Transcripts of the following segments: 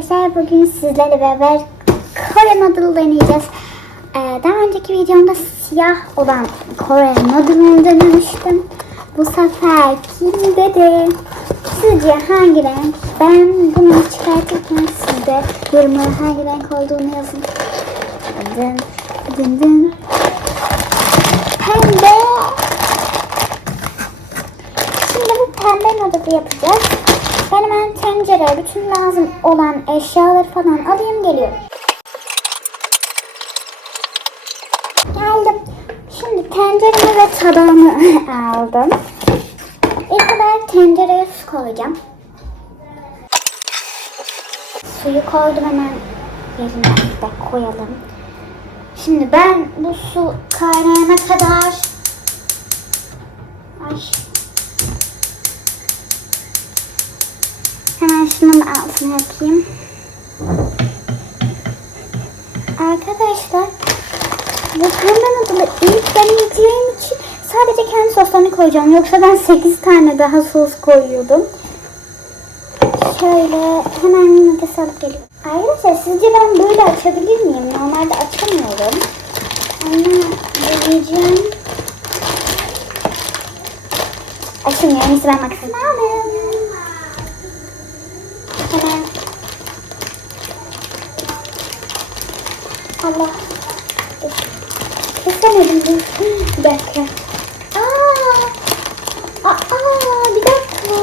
arkadaşlar bugün sizlerle beraber Kore noodle deneyeceğiz. Ee, daha önceki videomda siyah olan Kore noodle'ını denemiştim. Bu sefer kim dedi? Sizce hangi renk? Ben bunu çıkartırken siz de yorumlara hangi renk olduğunu yazın. Dın dın dın. Pembe. Şimdi bu pembe noodle yapacağız. Hemen tencere, bütün lazım olan eşyaları falan alayım geliyorum. Geldim. Şimdi tenceremi ve tabağımı aldım. İlk olarak tencereye su koyacağım. Suyu koydum hemen yerine de koyalım. Şimdi ben bu su kaynayana kadar Ay. Hemen şunun altına yapayım. Arkadaşlar bu pembe noodle'ı ilk deneyeceğim için sadece kendi soslarını koyacağım. Yoksa ben 8 tane daha sos koyuyordum. Şöyle hemen nefes alıp geliyorum. Arkadaşlar sizce ben böyle açabilir miyim? Normalde açamıyorum. Ama deneyeceğim. Açılmıyor. En iyisi ben maksimum. Hemen. Allah. Dur. Kesemedim dur. Bir dakika. Aa! Aa, bir dakika.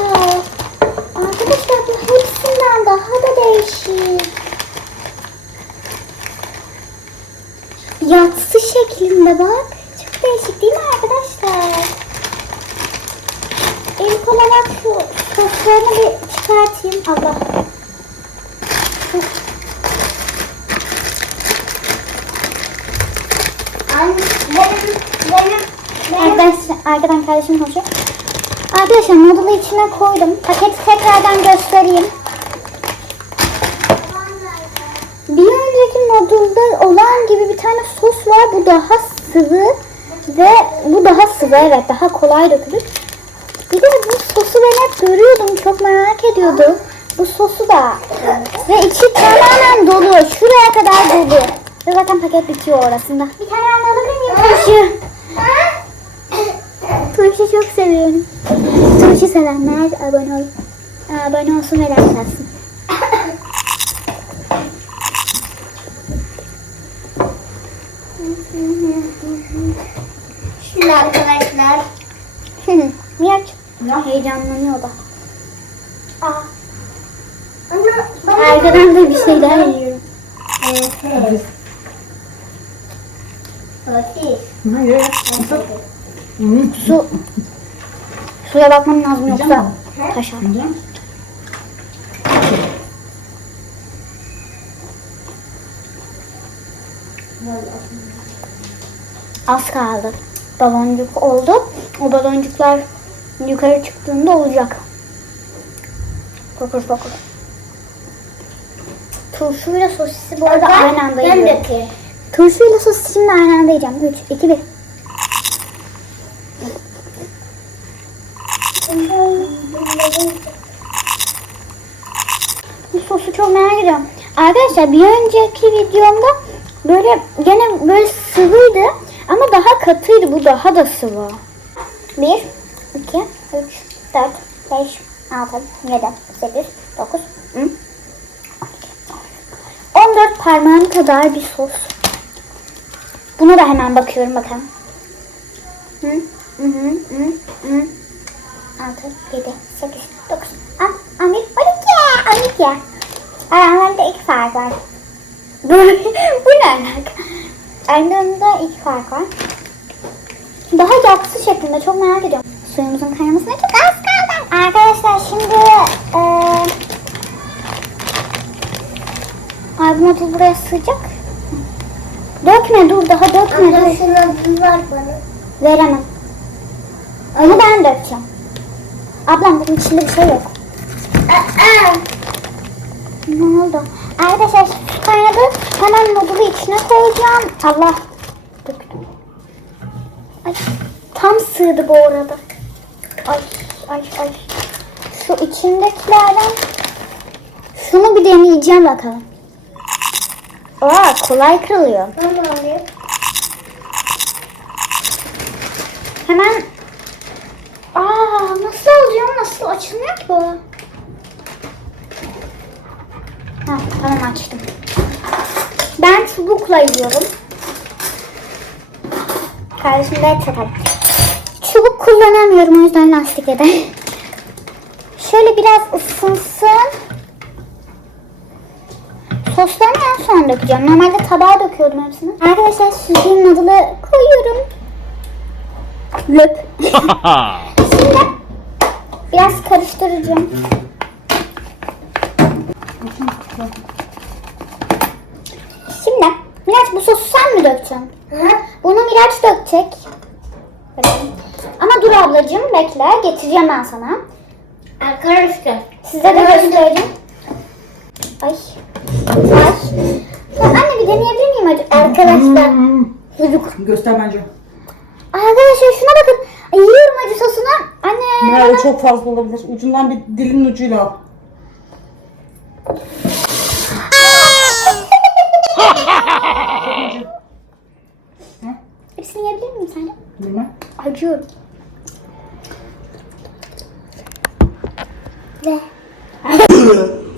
Arkadaşlar bu hepsinden daha da değişik. Yatsı şeklinde bak. Çok değişik değil mi arkadaşlar? İlk olarak şu soslarını bir çıkartayım. Allah. Arkadaşlar, arkadan kardeşim konuşuyor. Arkadaşlar noodle'ı içine koydum. Paketi tekrardan göstereyim. Bir önceki noodle'da olan gibi bir tane sos var. Bu daha sıvı ve bu daha sıvı evet daha kolay dökülür. Bir de bu sosu ben hep görüyordum. Çok merak ediyordum. Bu sosu da. Ve içi tamamen dolu. Şuraya kadar dolu. Ve zaten paket bitiyor orasında. Bir tane alabilir miyim? Seviyorum. Turşu sevenler abone ol. Abone olsun ve like atsın. Şimdi arkadaşlar. Miraç. Heyecanlanıyor da. Aa. Arkadan da bir şeyler yiyorum. Evet. Fatih. Hayır. Su. Suya bakmam lazım yoksa taşar. Az kaldı. Baloncuk oldu. O baloncuklar yukarı çıktığında olacak. Fokur fokur. Turşuyla sosisi bu arada aynı anda Ben yiyorum. Turşuyla sosis şimdi aynı anda yiyeceğim. 3, 2, 1. Bu sosu çok merak ediyorum. Arkadaşlar bir önceki videomda böyle gene böyle sıvıydı ama daha katıydı. Bu daha da sıvı. 1, 2, 3, 4, 5, 6, 7, 8, 9, 10, 14 parmağım kadar bir sos. Buna da hemen bakıyorum. Hı, hı, hı, hı, hı. 6, 7, 8, 9, 10, 11, 12, 12. Aralarında iki fark var. Bu, bu ne alaka? Aralarında iki fark var. Daha yatsı şeklinde çok merak ediyorum. Suyumuzun kaynamasına çok az kaldı. Arkadaşlar şimdi eee Ay bu notu buraya sığacak. Dökme dur daha dökme Abla dur. şuna bir var bana. Veremem. Onu ben dökeceğim. Ablam bunun içinde bir şey yok. Ne oldu? Arkadaşlar su kaynadı. Hemen noodle'ı içine koyacağım. Allah. Döktüm. Ay, tam sığdı bu arada. Ay ay ay. Şu içindekilerden Şunu bir deneyeceğim bakalım. Aa kolay kırılıyor. Hemen nasıl alacağım? Nasıl açılmıyor ki bu? Ha, tamam açtım. Ben çubukla yiyorum. Kardeşim de çatal. Çubuk kullanamıyorum o yüzden lastikle de. Şöyle biraz ısınsın. Soslarını en son dökeceğim. Normalde tabağa döküyordum hepsini. Arkadaşlar süzgün noodle'ı koyuyorum. Löp. Şimdi biraz karıştıracağım. Şimdi Miraç bu sosu sen mi dökeceksin? Hı? Bunu Miraç dökecek. Ama dur ablacığım bekle getireceğim ben sana. Arkadaşlar. Size de göstereceğim. Ay. Ay. Ya anne bir deneyebilir miyim acaba? Arkadaşlar. Çocuk. Göster bence. Arkadaşlar şuna bakın. Yiyorum acı sosunu. Anne. O çok fazla olabilir. Ucundan bir dilin ucuyla al. Çok acı. Hepsini yiyebilir miyim sence? Bilmem. Acı. Ve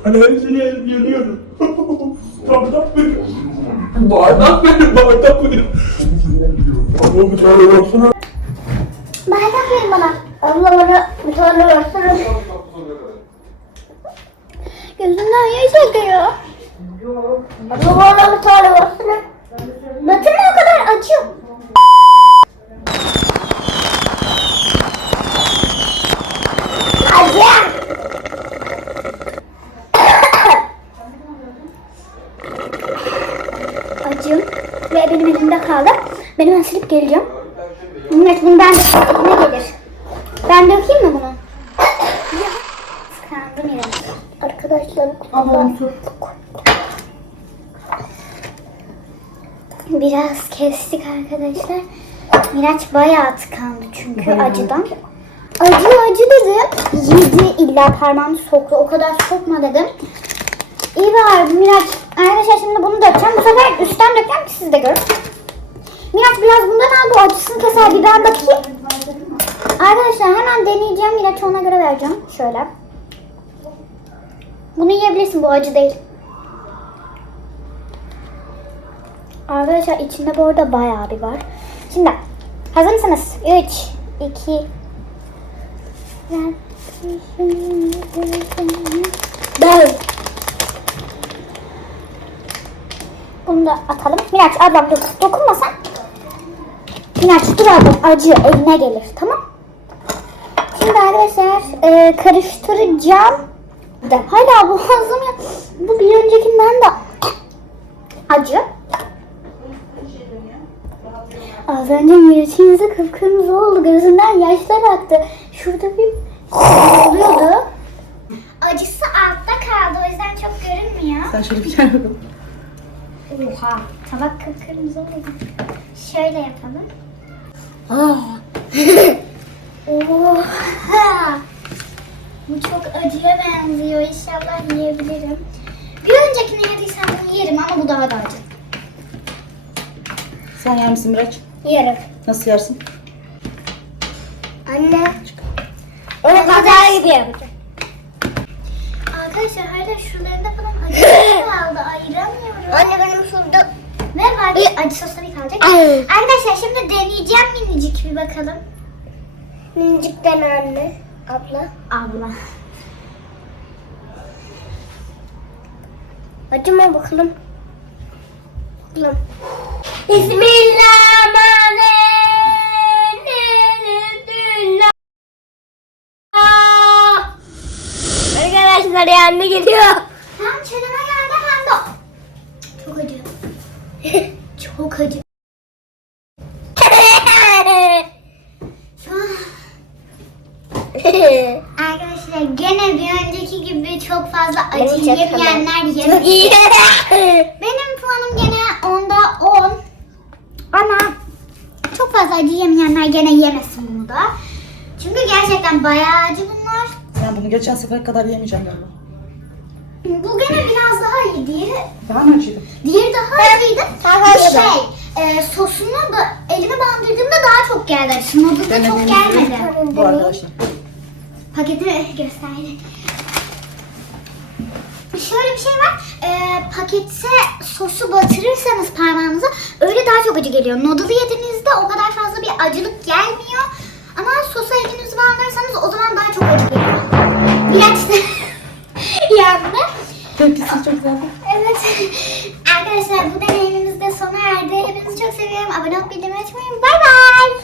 Hani hepsini yanıyorum. Bardak verin. Bardak verin, bardak verin. Ama bir tane versene. Verin bana. Allah bana bir tane versene. Gözümden yaş akıyor. Allah bana bir tane. Batırma o kadar acı. Acı. Acım. Ve benim elimde kaldı. Ben hemen silip geleceğim. Evet bunu ben ne gelir? Ben dökeyim mi bunu? Ya. Sıkandım yine. Arkadaşlar Al oğlum su. Biraz kestik arkadaşlar. Miraç bayağı tıkandı çünkü acıdan. Acı acı dedim. Yedi illa parmağını soktu. O kadar sokma dedim. İyi var Miraç. Arkadaşlar şimdi bunu dökeceğim. Bu sefer üstten dökeceğim ki siz de görün. Miraç biraz bundan al bu acısını keser bir ben bakayım. Arkadaşlar hemen deneyeceğim. Miraç ona göre vereceğim. Şöyle. Bunu yiyebilirsin bu acı değil. Arkadaşlar içinde bu arada bayağı bir var. Şimdi hazır mısınız? 3, 2, ben. Bunu da atalım. Miraç ablam dur. Dokunma. Miraç dur ablam acı eline gelir. Tamam. Şimdi arkadaşlar e, karıştıracağım. Hala boğazım ya. Bu bir öncekinden de acı. Az önce Miraç'ın yüzü kıpkırmızı oldu. Gözünden yaşlar aktı. Şurada bir oluyordu. Acısı altta kaldı. O yüzden çok görünmüyor. Sen şöyle bir gel bakalım. Oha. Tabak kıpkırmızı oldu. Şöyle yapalım. Ah. Oha. Bu çok acıya benziyor. İnşallah yiyebilirim. Bir öncekini yediysem bunu yerim ama bu daha da acı. Sen yer misin Miraç? Yerim. Nasıl yersin? Anne. Onu kadar gidiyorum. Arkadaşlar hala şuralarında falan acı kaldı. Ayıramıyorum. Anne benim şurada. Ve var acı sosları kalacak. Ay. Arkadaşlar şimdi deneyeceğim minicik bir bakalım. Minicikten anne. Abla. Abla. Acı mı bakalım? Bakalım. Bismillahirrahmanirrahim. Yandı geliyor. Hem çeneme geldi hem de... Çok acı. Çok acı. Arkadaşlar gene bir önceki gibi çok fazla acı yemeyenler iyi. Benim puanım gene onda 10. Ama çok fazla acı yemeyenler gene yemesin bunu da. Çünkü gerçekten bayağı acı bunlar. Sen bunu geçen sefer kadar yemeyeceğim galiba. Bu gene biraz daha iyi. Diğeri, Daha mı acıydı? diğeri daha iyiydi. Daha Şey, e, sosunu da elime bandırdığımda daha çok geldi. acısı. Noodle'da çok gelmedi. Bu arkadaşlar. Paketi gösterdi. Şöyle bir şey var. E, pakete sosu batırırsanız parmağınıza öyle daha çok acı geliyor. Noodle'ı yediğinizde o kadar fazla bir acılık gelmiyor. Ama sosu elinize bandırırsanız o zaman daha çok acı geliyor. Yandı. Tepkisi çok güzeldi. Evet. Arkadaşlar bu deneyimimiz de sona erdi. Hepinizi çok seviyorum. Abone olup bildirim açmayı. Bay bay.